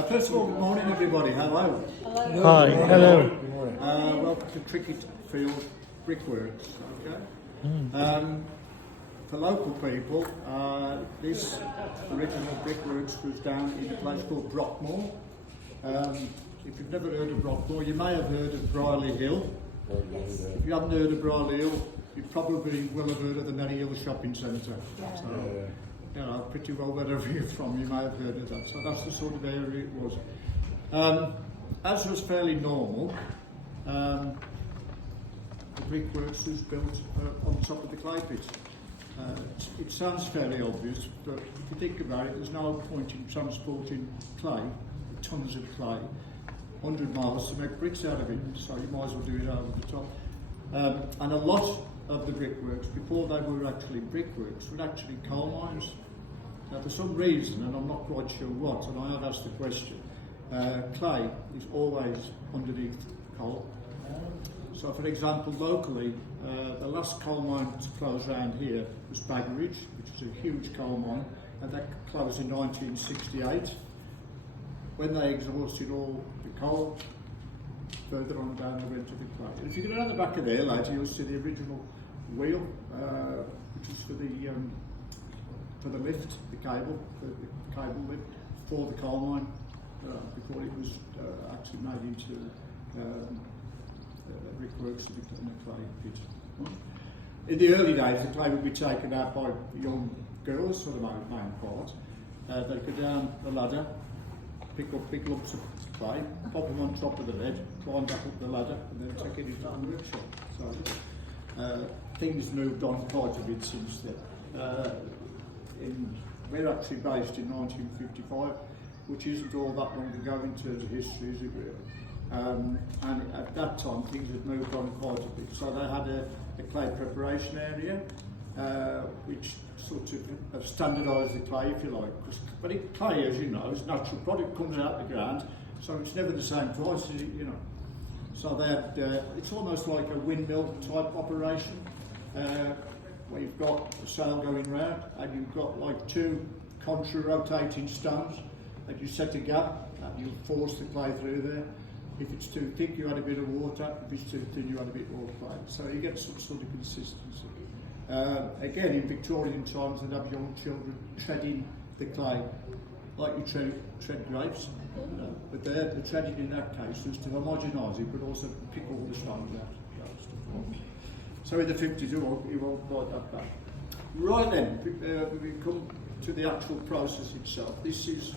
First of all, good morning everybody. Hello. Hello. Hi, hello. Welcome to Cricket Field Brickworks. Okay. For local people, this original Brickworks was down in a place called Brockmore. If you've never heard of Brockmore, you may have heard of Brierley Hill. If you haven't heard of Brierley Hill, you probably will have heard of the Merry Hill Shopping Centre. Yeah. So, you know, pretty well wherever you're from, you may have heard of that. So that's the sort of area it was. As was fairly normal, the brickworks was built on top of the clay pit. It sounds fairly obvious, but if you think about it, there's no point in transporting clay, tons of clay, 100 miles to make bricks out of it, so you might as well do it over the top. And a lot of the brickworks, before they were actually brickworks, were actually coal mines. Now for some reason, and I'm not quite sure what, and I have asked the question, clay is always underneath coal. So for example, locally, the last coal mine to close around here was Baggeridge, which is a huge coal mine, and that closed in 1968. When they exhausted all the coal, further on down they went to the clay. And if you go down the back of there later, you'll see the original wheel, which is for the lift, the cable lift for the coal mine, before it was actually made into brickworks to become a clay pit. In the early days, the clay would be taken out by young girls for the main part. They'd go down the ladder, pick up big lumps of clay, pop them on top of the bed, climb back up the ladder, and then take it into the workshop. So things moved on quite a bit since then. We're actually based in 1955, which isn't all that long ago in terms of history, is it really? And at that time, things had moved on quite a bit. So they had a clay preparation area, which sort of standardised the clay, if you like. But clay, as you know, is a natural product, comes out the ground, so it's never the same price, is it, you know. So they had, it's almost like a windmill type operation, where you've got a sail going round, and you've got like two contra-rotating stones, and you set a gap, and you force the clay through there. If it's too thick, you add a bit of water. If it's too thin, you add a bit more clay. So you get some sort of consistency. Again, in Victorian times, they'd have young children treading the clay like you tread grapes. But the treading in that case was to homogenise it, but also pick all the stones out. So in the 50s, it won't quite that bad. Right then, we come to the actual process itself. This is